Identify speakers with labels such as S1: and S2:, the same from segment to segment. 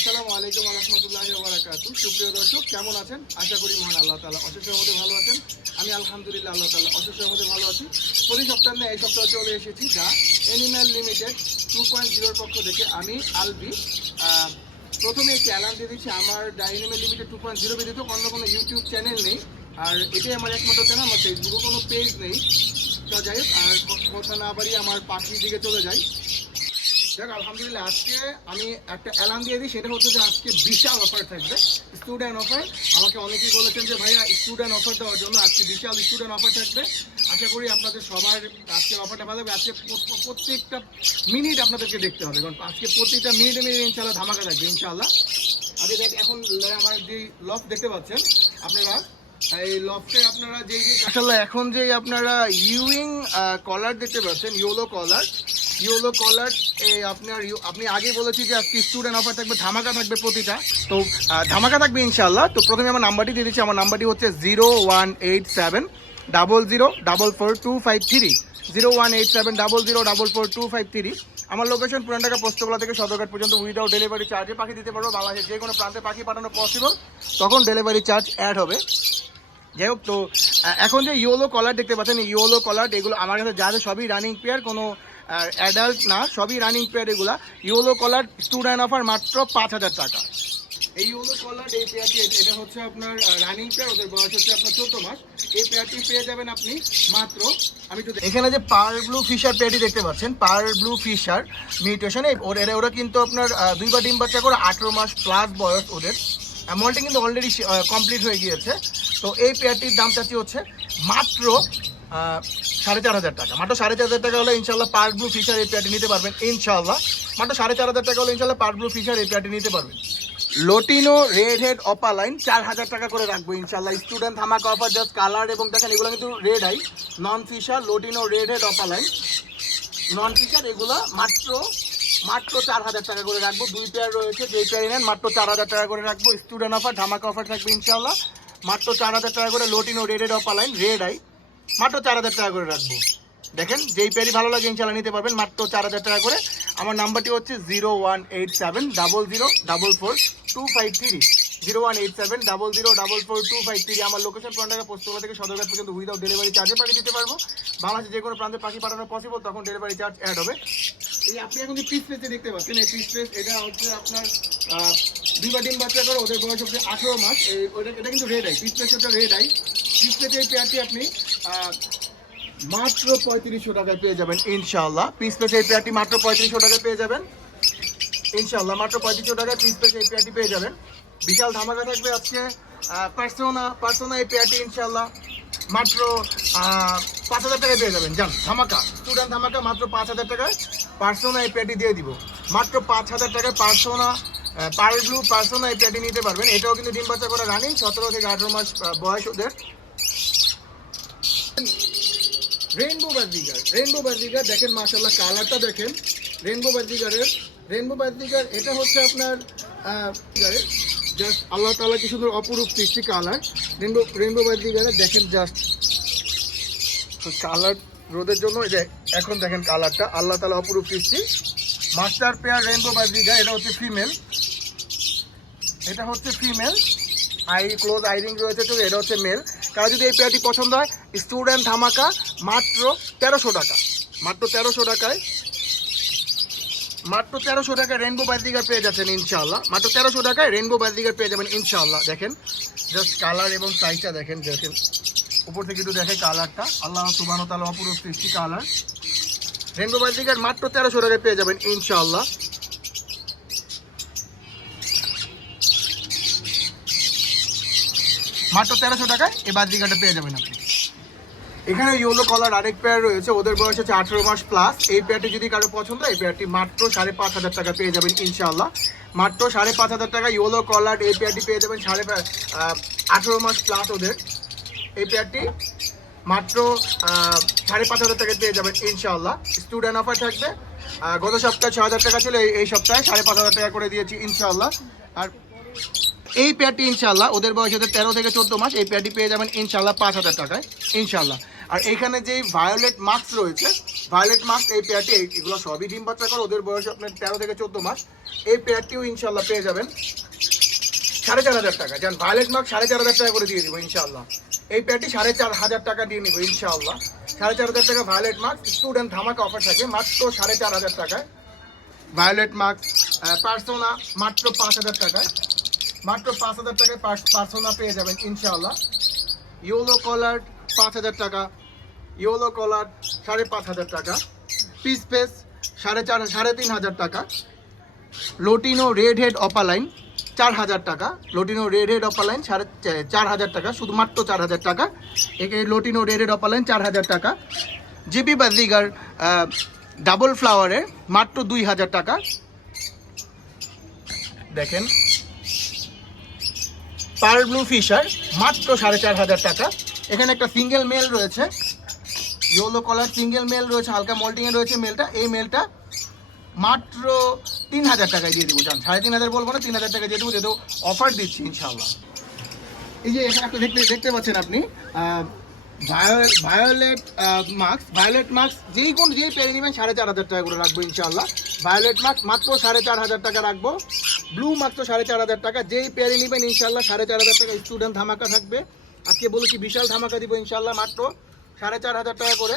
S1: আসসালামু আলাইকুম রহমতুল্লাহ বারাকাতু সুপ্রিয় দর্শক, কেমন আছেন? আশা করি মহান আল্লাহ তালা অশেষের মধ্যে ভালো আছেন। আমি আলহামদুলিল্লাহ আল্লাহ তালা অশেষের মধ্যে ভালো আছি। প্রতি সপ্তাহে না, এই সপ্তাহে চলে এসেছি যা অ্যানিম্যাল লিমিটেড টু পয়েন্ট জিরোর পক্ষ থেকে আমি আলবি প্রথমে একটি অ্যালার্ম দিয়ে দিচ্ছি। আমার animal limited two point zero ব্যতীত অন্য কোনো ইউটিউব চ্যানেল নেই। আর এটাই আমার একমাত্র চ্যানেল আমার ফেসবুকে কোনো পেজ নেই। তো যাই আর কথা না বাড়ি আমার পাখির দিকে চলে যাই। দেখ আলহামদুলিল্লাহ, আজকে আমি একটা অ্যালার্ম দিয়ে দিই, সেটা হচ্ছে যে আজকে বিশাল অফার থাকবে স্টুডেন্ট অফার আমাকে অনেকেই বলেছেন যে, ভাইয়া স্টুডেন্ট অফার দেওয়ার জন্য আজকে বিশাল স্টুডেন্ট অফার থাকবে। আশা করি আপনাদের সবার আজকে অফারটা ভালো হবে। আজকে প্র- প্র- প্রত্যেকটা মিনিট আপনাদেরকে দেখতে হবে, কারণ আজকে প্রত্যেকটা মিনিটে মিনিট ইনশাল্লাহ ধামাকা থাকবে ইনশাল্লাহ আগে দেখ, এখন আমার যে লফ দেখতে পাচ্ছেন, আপনারা, এই লফটে আপনারা যেই যে আসলে এখন যে আপনারা ইউইং কলার দেখতে পাচ্ছেন ইয়োলো কলার ইয়োলো কলার আপনার ইউ- আপনি আগে বলেছি যে আজকে স্টুডেন্ট অফার থাকবে, ধামাকা থাকবে প্রতিটা। তো ধামাকা থাকবে ইনশাল্লাহ তো প্রথমে আমার নাম্বারটি দিয়ে দিচ্ছি। আমার নাম্বারটি হচ্ছে zero one eight seven double zero double four two five three zero one eight seven double zero double four two five three আমার লোকেশন পুরান ঢাকা পোস্তগোলা থেকে সদরঘাট পর্যন্ত উইদাউট ডেলিভারি চার্জে পাখি দিতে পারব বাংলাদেশের যে কোনো প্রান্তে পাখি পাঠানো পসিবল তখন ডেলিভারি চার্জ অ্যাড হবে। যাই হোক, তো এখন যে ইয়োলো কলার দেখতে পাচ্ছেন ইয়োলো কলার এগুলো আমার কাছে যা সবই রানিং পেয়ার কোনো অ্যাডাল্ট না সবই রানিং পেয়ার এগুলা। ইয়োলো কলার স্টুডেন্ট অফার মাত্র পাঁচ হাজার টাকা। এই ইয়োলো কলার এই পেয়ারটি এটা হচ্ছে আপনার রানিং পেয়ার ওদের বয়স হচ্ছে আপনার চোদ্দ মাস। এই পেয়ারটি পেয়ে যাবেন আপনি মাত্র আমি একটু দে- এখানে যে পার ব্লু ফিশার পেয়ারটি দেখতে পাচ্ছেন পার ব্লু ফিশার মিউটেশন ওরা ওরা কিন্তু আপনার দুইবার ডিম বাচ্চা করে আঠেরো মাস প্লাস বয়স ওদের। অ্যামাউন্টটা কিন্তু অলরেডি কমপ্লিট হয়ে গিয়েছে। তো এই পেয়ারটির দাম চাচ্ছি হচ্ছে মাত্র সাড়ে চার হাজার টাকা। মাত্র সাড়ে চার হাজার টাকা হলে ইনশাল্লাহ পার্ক ব্লু ফিশার এই নিতে পারবেন। ইনশাল্লাহ। মাত্র সাড়ে চার হাজার টাকা হলে ইনশাল্লাহ পার্ক ব্লু ফিশার এই নিতে পারবেন। লোটিনো রেড হেড অপালাইন চার হাজার টাকা করে রাখব ইনশাল্লাহ। স্টুডেন্ট ধামাকা অফার জাস্ট কালার এবং দেখেন এগুলো কিন্তু red eye non Fischer lutino red head opaline non Fischer এগুলো মাত্র মাত্র চার হাজার টাকা করে রাখব। দুই পেয়ার রয়েছে, যেই পেয়ার নেন মাত্র চার হাজার টাকা করে রাখব। স্টুডেন্ট অফার ধামাকা অফার থাকবে ইনশাল্লাহ। মাত্র চার হাজার টাকা করে lutino red head opaline red eye মাত্র চার হাজার টাকা করে রাখব। দেখেন যেই পেয়ারই ভালো লাগে ইনশাল্লাহ নিতে পারবেন মাত্র চার হাজার টাকা করে। আমার নাম্বারটি হচ্ছে zero one eight seven double zero double four two five three. Zero one eight seven double zero double four two five three. আমার লোকেশন পনেরো পোস্টগুলো থেকে সদরঘাট পর্যন্ত উইদাউট ডেলিভারি চার্জে পাখি দিতে পারব। বাংলাদেশে যে কোনো প্রান্তে পাখি পাঠানো পসিবল তখন ডেলিভারি চার্জ অ্যাড হবে। এই আপনি এখন যে পিস প্লেসে দেখতে পাচ্ছেন এই পিস প্লেস এটা হচ্ছে আপনার আহ, দুইবার ডিম বাচ্চা করে ওদের বয়স হচ্ছে আঠেরো মাস। এটা কিন্তু রেড আই পিস প্লেস হচ্ছে রেড আই পিস প্লেসে এই পেয়ারটি আপনি মাত্র পঁয়ত্রিশশো টাকায় পেয়ে যাবেন ইনশাল্লাহ পিস পেস এই পেয়ারটি মাত্র পঁয়ত্রিশশো টাকায় পেয়ে যাবেন। ইনশাল্লাহ মাত্র পঁয়ত্রিশশো টাকায় পিস পেস এই পেয়ারটি পেয়ে যাবেন। বিশাল ধামাকা থাকবে আজকে পার্সোনা পার্সোনা এই পেয়ারটি ইনশাল্লাহ মাত্র পাঁচ হাজার টাকায় পেয়ে যাবেন। যান, ধামাকা স্টুডেন্ট ধামাকা মাত্র পাঁচ হাজার টাকায় পার্সোনা এই পেয়ারটি দিয়ে দিব। মাত্র পাঁচ হাজার টাকায় পার্সোনা পার ব্লু পার্সোনা এই পেয়ারটি নিতে পারবেন। এটাও কিন্তু ডিম বাচ্চা করা রানিং, সতেরো থেকে আঠেরো মাস বয়স ওদের। রেইনবো বাজিগার রেইনবো বাজিগার দেখেন মাশাল্লাহ কালারটা দেখেন। রেইনবো বাজিগারের রেইনবো বাজিগার এটা হচ্ছে আপনার জাস্ট আল্লাহ তাআলা কি সুন্দর অপরূপ সৃষ্টি কালার রেইনবো রেইনবো বাজিগারের দেখেন জাস্ট কালার রোদের জন্য এখন দেখেন কালারটা আল্লাহ তালা অপরূপ সৃষ্টি। মাস্টার পেয়ার রেইনবো বাজিগার এটা হচ্ছে ফিমেল এটা হচ্ছে ফিমেল আই ক্লোজ আইরিং রয়েছে, তো এটা হচ্ছে মেল কারও যদি এই পেয়ারটি পছন্দ হয় স্টুডেন্ট ধামাকা মাত্র তেরোশো টাকা। মাত্র তেরোশো টাকায়, মাত্র তেরোশো টাকায় রেনবো বাজিগার পেয়ে যাচ্ছেন ইনশাল্লাহ মাত্র তেরোশো টাকায় রেনবো বাজিগার পেয়ে যাবেন ইনশাল্লাহ দেখেন জাস্ট কালার এবং সাইজটা দেখেন দেখেন। উপর থেকে একটু দেখে কালারটা আল্লাহ সুবাহ তালা অপরূপ সৃষ্টি কালার রেনবো বাজিগার মাত্র তেরোশো টাকায় পেয়ে যাবেন ইনশাল্লাহ মাত্র তেরোশো টাকায় এই বাজিকাটা পেয়ে যাবেন আপনি। এখানে ইয়েলো কলার আরেক পেয়ার রয়েছে, ওদের বয়স হচ্ছে আঠেরো মাস প্লাস এই পেয়ারটি যদি কারও পছন্দ, এই পেয়ারটি মাত্র সাড়ে পাঁচ হাজার টাকা পেয়ে যাবেন ইনশাল্লাহ মাত্র সাড়ে পাঁচ হাজার টাকা ইয়েলো কলার এই পেয়ারটি পেয়ে যাবেন সাড়ে আঠেরো মাস প্লাস ওদের। এই পেয়ারটি মাত্র সাড়ে পাঁচ হাজার টাকা পেয়ে যাবেন ইনশাল্লাহ স্টুডেন্ট অফার থাকবে। গত সপ্তাহে ছ হাজার টাকা ছিল, এই- সপ্তাহে সাড়ে পাঁচ হাজার টাকা করে দিয়েছি ইনশাল্লাহ আর এই পেয়ারটি ইনশাল্লাহ ওদের বয়স ওদের তেরো থেকে চোদ্দ মাস, এই পেয়ারটি পেয়ে যাবেন ইনশাল্লাহ পাঁচ হাজার টাকায় ইনশাল্লাহ আর এইখানে যে ভায়োলেট মাস্ক রয়েছে ভায়োলেট মাস্ক এই পেয়ারটি এগুলো সবই ডিম বাচ্চা করে, ওদের বয়স আপনার তেরো থেকে চোদ্দ মাস। এই পেয়ারটিও ইনশাল্লাহ পেয়ে যাবেন। সাড়ে চার হাজার টাকা। যান ভায়োলেট মার্ক সাড়ে চার হাজার টাকা করে দিয়ে দিব ইনশাল্লাহ। এই পেয়ারটি সাড়ে চার হাজার টাকা দিয়ে নিব ইনশাল্লাহ। সাড়ে চার হাজার টাকা ভায়োলেট মার্ক স্টুডেন্ট ধামাকা অফার থাকে, মাত্র সাড়ে চার হাজার টাকায়। ভায়োলেট মার্ক পার্সোনা মাত্র পাঁচ হাজার টাকায়। মাত্র পাঁচ হাজার টাকায় পার্সোনা পেয়ে যাবেন ইনশাল্লাহ। ইয়োলো কলার পাঁচ হাজার টাকা। ইয়োলো কলার সাড়ে পাঁচ হাজার টাকা। পিস পেস সাড়ে চার, সাড়ে তিন হাজার টাকা। লোটিনো রেড হেড অপালাইন চার হাজার টাকা। লোটিনো রেড হেড অপালাইন সাড়ে চার হাজার টাকা, শুধুমাত্র চার হাজার টাকা। একে লোটিনো রেড হেড অপালাইন চার হাজার টাকা। জিপি বাজিগার ডাবল ফ্লাওয়ারের মাত্র দুই হাজার টাকা। দেখেন। পার ব্লু ফিশার মাত্র সাড়ে চার হাজার টাকা। এখানে একটা সিঙ্গেল মেল রয়েছে। ইয়েলো কলার সিঙ্গেল মেল রয়েছে, হালকা মল্টিংয়ে রয়েছে মেলটা এই মেলটা মাত্র তিন হাজার টাকায় দিয়ে দেবো, জান। সাড়ে তিন হাজার বলব না তিন হাজার টাকায় দিয়ে দেবো, যেহেতু অফার দিচ্ছি ইনশাল্লাহ এই যে এখানে আপনি দেখতে দেখতে পাচ্ছেন আপনি ভায়োলেট মাস্ক ভায়োলেট মাস্ক যেই কোন যেই পেরে নেবেন সাড়ে চার হাজার টাকা করে রাখব ইনশাল্লাহ ভায়োলেট মাস্ক মাত্র সাড়ে চার হাজার টাকা রাখব। ব্লু মাত্র সাড়ে চার হাজার টাকা। যেই পেরে নেবেন ইনশাল্লাহ সাড়ে চার হাজার টাকা স্টুডেন্ট ধামাকা থাকবে। আজকে বলেছি বিশাল ধামাকা দিব ইনশাল্লাহ মাত্র সাড়ে চার হাজার টাকা করে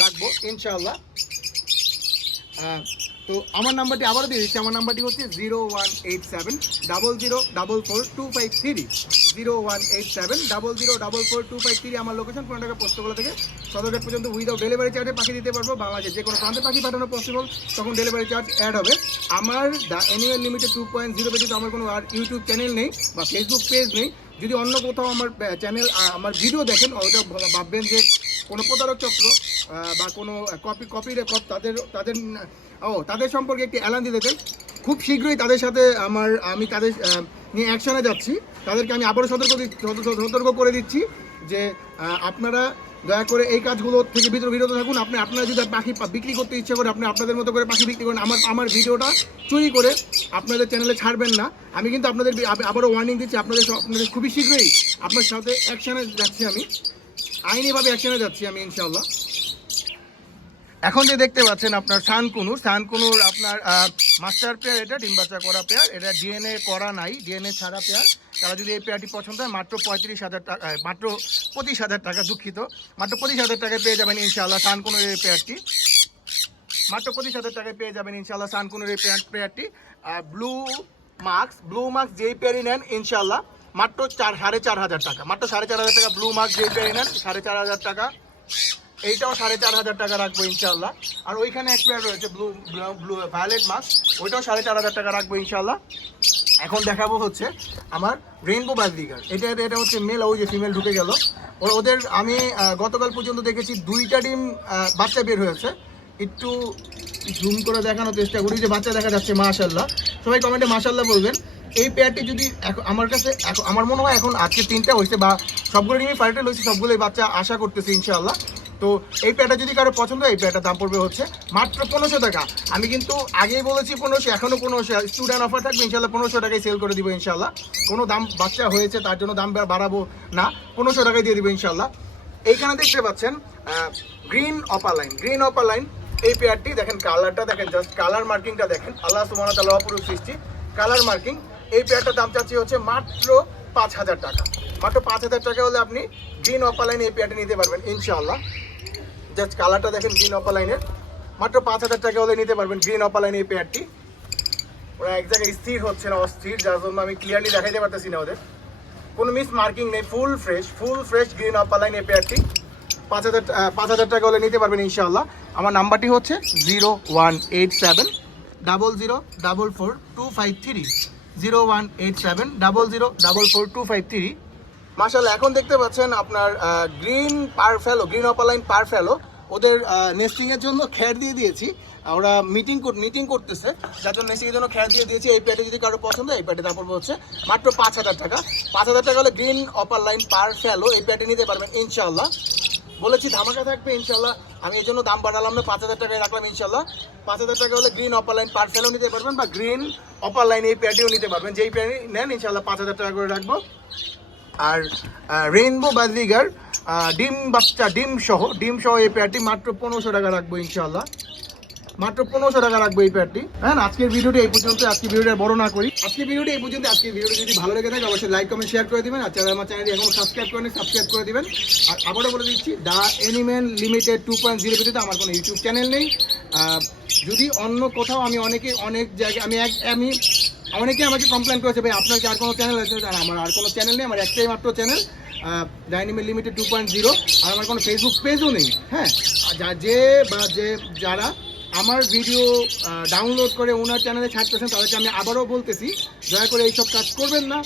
S1: রাখব ইনশাল্লাহ আহ, তো আমার নাম্বারটি আবারও দিয়ে দিচ্ছি। আমার নাম্বারটি হচ্ছে zero one eight seven double zero double four two five three. Zero one eight seven double zero double four two five three. আমার লোকেশন কোনো টাকা পোস্টগুলো থেকে সদরঘাট পর্যন্ত উইদাউট ডেলিভারি চার্জে পাখি দিতে পারব। বাংলাদেশে যে কোনো প্রান্তে পাখি পাঠানো পসিবল তখন ডেলিভারি চার্জ অ্যাড হবে। আমার the animal limited two point zero ব্যতীত আমার কোনো আর ইউটিউব চ্যানেল নেই বা ফেসবুক পেজ নেই। যদি অন্য কোথাও আমার চ্যানেল আমার ভিডিও দেখেন ওইটা ভাববেন যে কোনো প্রতারক চক্র বা কোনো কপি কপি রেকর্ড তাদের তাদের, ও, তাদের সম্পর্কে একটি অ্যালান দিতে খুব শীঘ্রই তাদের সাথে আমার, আমি তাদের নিয়ে অ্যাকশনে যাচ্ছি। তাদেরকে আমি আবারও সতর্ক সতর্ক করে দিচ্ছি যে আপনারা দয়া করে এই কাজগুলো থেকে বিরত বিরত থাকুন। আপনি, আপনারা যদি পাখি বিক্রি করতে ইচ্ছে করে আপনি আপনাদের মতো করে পাখি বিক্রি করেন, আমার আমার ভিডিওটা চুরি করে আপনাদের চ্যানেলে ছাড়বেন না। আমি কিন্তু আপনাদের আবারও ওয়ার্নিং দিচ্ছি, আপনাদের আপনাদের খুবই শীঘ্রই আপনার সাথে অ্যাকশনে যাচ্ছি আমি। আইনিভাবে অ্যাকশনে যাচ্ছি আমি ইনশাল্লাহ এখন যে দেখতে পাচ্ছেন আপনার সানকুনুর সানকুনুর আপনার মাস্টার পেয়ার এটা, ডিম বাচ্চা করা পেয়ার। এটা ডিএনএ করা নাই, ডিএনএ ছাড়া পেয়ার। তারা যদি এই পেয়ারটি পছন্দ হয়, মাত্র পঁয়ত্রিশ হাজার টাকা মাত্র পঁচিশ হাজার টাকা, দুঃখিত। মাত্র পঁচিশ হাজার টাকায় পেয়ে যাবেন, ইনশাআল্লাহ, সানকুনুর এই পেয়ারটি। মাত্র পঁচিশ হাজার টাকায় পেয়ে যাবেন, ইনশাআল্লাহ, সানকুনুর এই পেয়ার, পেয়ারটি। ব্লু মার্কস ব্লু মার্কস যেই পেয়ারই নেন, ইনশাআল্লাহ। মাত্র চার, সাড়ে চার হাজার টাকা। মাত্র সাড়ে চার হাজার টাকা ব্লু মার্কস যেই পেয়ারই নেন সাড়ে চার হাজার টাকা। এইটাও সাড়ে চার হাজার টাকা রাখব ইনশাল্লাহ আর ওইখানে এক পেয়ার রয়েছে ব্লু ব্লু ভায়োলেট মাস্ক ওইটাও সাড়ে চার হাজার টাকা রাখব ইনশাল্লাহ এখন দেখাবো হচ্ছে আমার রেইনবো বাজদিগার এটা এটা হচ্ছে মেল ওই যে ফিমেল ঢুকে গেল। ও, ওদের আমি গতকাল পর্যন্ত দেখেছি দুইটা ডিম বাচ্চা বের হয়েছে। একটু জুম করে দেখানোর চেষ্টা করি যে বাচ্চা দেখা যাচ্ছে মাশাল্লাহ সবাই কমেন্টে মাশাল্লাহ বলবেন। এই পেয়ারটি যদি আমার কাছে আমার মনে হয় এখন আজকে তিনটা হয়েছে বা সবগুলো ডিমই ফাইটাল হয়েছে সবগুলোই বাচ্চা আশা করতেছি ইনশাআল্লাহ। তো এই পেয়ারটা যদি কারও পছন্দ হয়, এই পেয়ারটার দাম পড়বে হচ্ছে মাত্র পনেরোশো টাকা। আমি কিন্তু আগেই বলেছি পনেরোশো এখনও পনেরোশো স্টুডেন্ট অফার থাকবে ইনশাল্লাহ পনেরোশো টাকায় সেল করে দিব ইনশাল্লাহ কোনো দাম বাচ্চা হয়েছে, তার জন্য দাম বাড়াবো না, পনেরোশো টাকায় দিয়ে দিব ইনশাল্লাহ এইখানে দেখতে পাচ্ছেন green upper line green opaline এই পেয়ারটি দেখেন কালারটা দেখেন জাস্ট কালার মার্কিংটা দেখেন। আল্লাহ সুমান তাল্লাহ অপরূপ সৃষ্টি। কালার মার্কিং এই পেয়ারটার দাম চাচ্ছি হচ্ছে মাত্র পাঁচ হাজার টাকা। মাত্র পাঁচ হাজার টাকা হলে আপনি গ্রিন অপার লাইন এই পেয়ারটি নিতে পারবেন, ইনশাআল্লাহ। জাস্ট কালারটা দেখেন গ্রিন অপার লাইনের মাত্র পাঁচ হাজার টাকা হলে নিতে পারবেন গ্রিন অপার লাইন এই পেয়ারটি ওরা এক জায়গায় স্থির হচ্ছে না, অস্থির, যার জন্য আমি ক্লিয়ারলি দেখাইতে পারতেছি না ওদের। কোনো মিস মার্কিং নেই full fresh full fresh green opaline এই পেয়ারটি পাঁচ হাজার পাঁচ হাজার টাকা হলে নিতে পারবেন ইনশাআল্লাহ। আমার নাম্বারটি হচ্ছে zero one eight seven, double zero, double four, two five three. Zero one eight seven double zero double four two five three martial এখন দেখতে পাচ্ছেন আপনার গ্রিন পার ফেলো গ্রিন অপালাইন পার ফেলো ওদের নেস্টিং এর জন্য খ্যার দিয়ে দিয়েছি। ওরা মিটিং মিটিং করতেছে। যার জন্য নেস্টিং এর জন্য খ্যার দিয়ে দিয়েছি। এই প্যাটে যদি কারও পছন্দ, এই প্যাটে তারপর হচ্ছে মাত্র পাঁচ হাজার টাকা। পাঁচ হাজার টাকা হলে গ্রিন অপার লাইন পার ফেলো এই প্যাটে নিতে পারবেন ইনশাল্লাহ বলেছি, ধামাকা থাকবে ইনশাল্লাহ আমি এই জন্য দাম বাড়ালাম না, পাঁচ হাজার টাকায় রাখলাম ইনশাল্লাহ পাঁচ হাজার টাকা হলে গ্রিন অপার লাইন পার্সেলও নিতে পারবেন বা গ্রিন অপার লাইন এই প্যাটিও নিতে পারবেন। যেই প্যাটি নেন ইনশাল্লাহ পাঁচ হাজার টাকা করে রাখব। আর রেইনবো বাজিগার ডিম বাচ্চা, ডিম সহ ডিম সহ এই পেয়ারটি মাত্র পনেরোশো টাকা রাখব ইনশাল্লাহ মাত্র পনেরোশো টাকা রাখব এই প্যাডটি হ্যাঁ আজকের ভিডিওটি এই পর্যন্ত, আজকে ভিডিওটা বড় না করি। আজকের ভিডিওটি এই পর্যন্ত আজকের ভিডিওটি যদি ভালো লেগে থাকে, অবশ্যই লাইক কমেন্ট শেয়ার করে দিবেন, আর চ্যানেল আমার চ্যানেলটি এখন সাবস্ক্রাইব করেন সাবস্ক্রাইব করে দিবেন। আর আবারও বলে দিচ্ছি, the animal limited two point zero ভিডিওতে আমার কোনো ইউটিউব চ্যানেল নেই। যদি অন্য কোথাও আমি অনেকে, অনেক জায়গায়, আমি এক, আমি, অনেকে আমাকে কমপ্লেন করেছে, ভাই, আপনার কি আর কোনো চ্যানেল আছে? আমার আর কোনো চ্যানেল নেই, আমার একটাই মাত্র channel the animal limited two point zero আর আমার কোনো ফেসবুক পেজও নেই। হ্যাঁ যা- যে বা যে, যারা আমার ভিডিও ডাউনলোড করে ওনার চ্যানেলে ছাড়তেছেন, তাদেরকে আমি আবারও বলতেছি, দয়া করে এইসব কাজ করবেন না।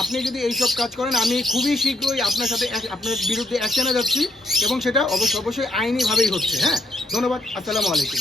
S1: আপনি যদি এইসব কাজ করেন, আমি খুবই শীঘ্রই আপনার সাথে আপনার বিরুদ্ধে অ্যাকশানে যাচ্ছি, এবং সেটা অবশ্য, অবশ্যই আইনিভাবেই হচ্ছে হ্যাঁ? ধন্যবাদ, আসসালামু আলাইকুম।